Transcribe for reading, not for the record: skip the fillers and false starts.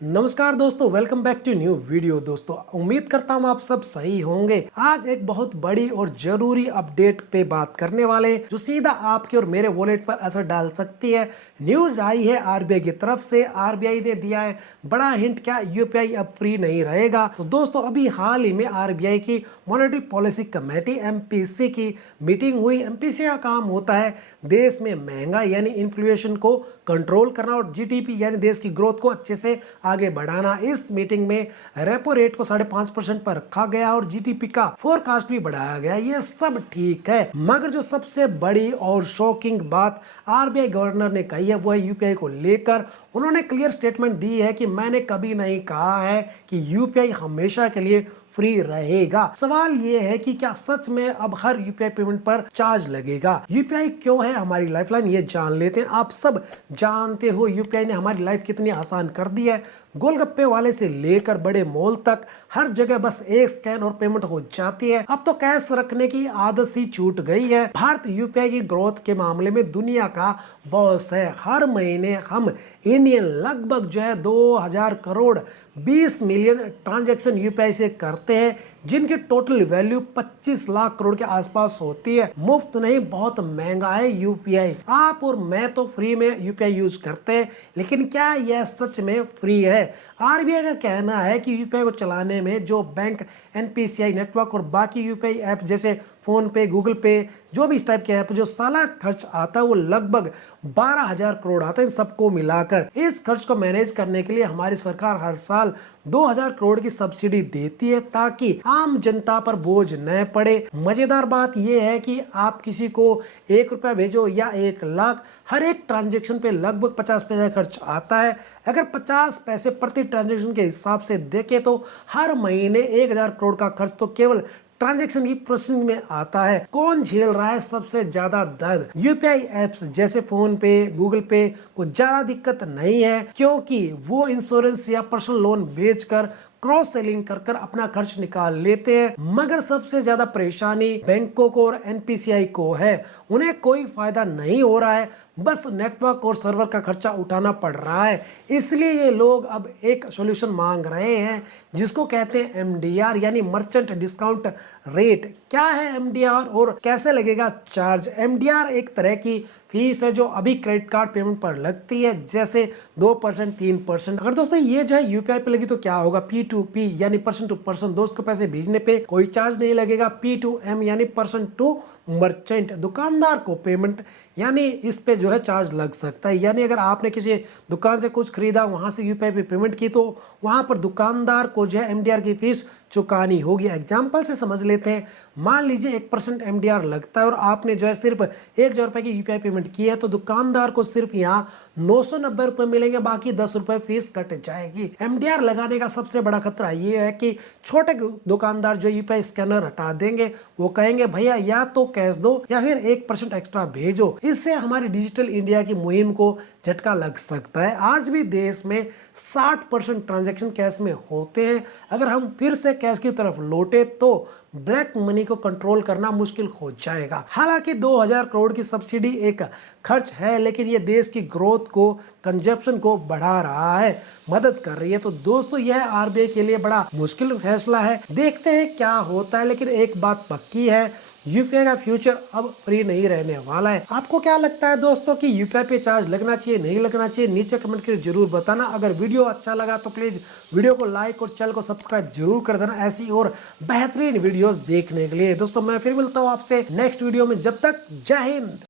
नमस्कार दोस्तों, welcome back to new video. दोस्तों उम्मीद करता हूँ आप सब सही होंगे। आज एक बहुत बड़ी और जरूरी अपडेट पे बात करने वाले जो सीधा आपके और मेरे वॉलेट पर असर डाल सकती है। न्यूज आई है आरबीआई की तरफ से। आरबीआई ने दिया है बड़ा हिंट, क्या यूपीआई अब फ्री नहीं रहेगा। तो दोस्तों अभी हाल ही में आरबीआई की मॉनेटरी पॉलिसी कमेटी एमपीसी की मीटिंग हुई। एमपीसी का काम होता है देश में महंगाई यानी इन्फ्लेशन को कंट्रोल करना और जीडीपी यानी देश की ग्रोथ को अच्छे से आगे बढ़ाना। इस मीटिंग में रेपो रेट को 5.5% पर रखा गया और जीडीपी का फोरकास्ट भी बढ़ाया गया। ये सब ठीक है, मगर जो सबसे बड़ी और शॉकिंग बात आरबीआई गवर्नर ने कही है वो है यूपीआई को लेकर। उन्होंने क्लियर स्टेटमेंट दी है कि मैंने कभी नहीं कहा है कि यूपीआई हमेशा के लिए फ्री रहेगा। सवाल ये है कि क्या सच में अब हर यूपीआई पेमेंट पर चार्ज लगेगा। यूपीआई क्यों है हमारी लाइफलाइन, ये जान लेते हैं। आप सब जानते हो यूपीआई ने हमारी लाइफ कितनी आसान कर दी है। गोलगप्पे वाले से लेकर बड़े मॉल तक हर जगह बस एक स्कैन और पेमेंट हो जाती है। अब तो कैश रखने की आदत सी छूट गई है। भारत यूपीआई की ग्रोथ के मामले में दुनिया का बॉस है। हर महीने हम इंडियन लगभग 2000 करोड़ 20 मिलियन ट्रांजैक्शन यूपीआई से करते हैं, जिनकी टोटल वैल्यू 25 लाख करोड़ के आसपास होती है। मुफ्त नहीं, बहुत महंगा है यूपीआई। आप और मैं तो फ्री में यूपीआई यूज करते हैं, लेकिन क्या यह सच में फ्री है? आरबीआई का कहना है कि यूपीआई को चलाने में जो बैंक, एनपीसीआई नेटवर्क और बाकी यूपीआई ऐप जैसे फोन पे, गूगल पे, जो भी इस टाइप के ऐप जो सालाना खर्च आता है वो लगभग 12,000 करोड़ आता है इन सबको मिलाकर। इस खर्च को मैनेज करने के लिए हमारी सरकार हर साल 2,000 करोड़ की सब्सिडी देती है ताकि आम जनता पर बोझ न पड़े। मजेदार बात यह है कि आप किसी को 1 रुपया भेजो या 1 लाख, हर एक ट्रांजेक्शन पे लगभग 50 पैसे खर्च आता है। अगर 50 पैसे प्रति ट्रांजेक्शन के हिसाब से देखें तो हर महीने 1,000 करोड़ का खर्च तो केवल ट्रांजैक्शन की प्रोसेसिंग में आता है। कौन झेल रहा है सबसे ज्यादा दर्द? यूपीआई एप्स जैसे फोन पे, गूगल पे को ज्यादा दिक्कत नहीं है, क्योंकि वो इंश्योरेंस या पर्सनल लोन बेचकर क्रॉस सेलिंग कर अपना खर्च निकाल लेते हैं। मगर सबसे ज्यादा परेशानी बैंकों को और एनपीसीआई को है। उन्हें कोई फायदा नहीं हो रहा है, बस नेटवर्क और सर्वर का खर्चा उठाना पड़ रहा है। इसलिए ये लोग अब एक सॉल्यूशन मांग रहे हैं जिसको कहते हैं एमडीआर यानी मर्चेंट डिस्काउंट रेट। क्या है एमडीआर और कैसे लगेगा चार्ज? एमडीआर एक तरह की फीस है जो अभी क्रेडिट कार्ड पेमेंट पर लगती है, जैसे 2%, 3%। अगर दोस्तों ये जो है यूपीआई पे लगी तो क्या होगा? P2P यानी पर्सन टू पर्सन, दोस्त को पैसे भेजने पे कोई चार्ज नहीं लगेगा। P2M यानी पर्सन टू मर्चेंट, दुकानदार को पेमेंट यानी इस पे जो है चार्ज लग सकता है। यानी अगर आपने किसी दुकान से कुछ खरीदा, वहां से यूपीआई पे पेमेंट की, तो वहां पर दुकानदार को जो है एमडीआर की फीस चुकानी होगी। एग्जाम्पल से समझ लेते हैं, मान लीजिए 1% एमडीआर लगता है और आपने जो है सिर्फ 1,000 रुपए की यूपीआई पेमेंट की है, तो दुकानदार को सिर्फ यहाँ 990 रुपए मिलेंगे, बाकी 10 रुपए फीस कट जाएगी। एमडीआर लगाने का सबसे बड़ा खतरा ये है कि छोटे दुकानदार जो यूपीआई स्कैनर हटा देंगे, वो कहेंगे भैया या तो कैश दो या फिर 1% एक्स्ट्रा भेजो। इससे हमारी डिजिटल इंडिया की मुहिम को झटका लग सकता है। आज भी देश में 60% ट्रांजैक्शन कैश में होते हैं। अगर हम फिर से कैश की तरफ लौटे तो ब्लैक मनी को कंट्रोल करना मुश्किल हो जाएगा। हालांकि 2,000 करोड़ की सब्सिडी एक खर्च है, लेकिन ये देश की ग्रोथ को, कंजप्शन को बढ़ा रहा है, मदद कर रही है। तो दोस्तों यह आरबीआई के लिए बड़ा मुश्किल फैसला है। देखते हैं क्या होता है, लेकिन एक बात पक्की है, यूपीआई का फ्यूचर अब फ्री नहीं रहने वाला है। आपको क्या लगता है दोस्तों कि यूपीआई पे चार्ज लगना चाहिए, नहीं लगना चाहिए? नीचे कमेंट करके जरूर बताना। अगर वीडियो अच्छा लगा तो प्लीज वीडियो को लाइक और चैनल को सब्सक्राइब जरूर कर देना ऐसी और बेहतरीन वीडियोस देखने के लिए। दोस्तों मैं फिर मिलता हूँ आपसे नेक्स्ट वीडियो में, जब तक जय हिंद।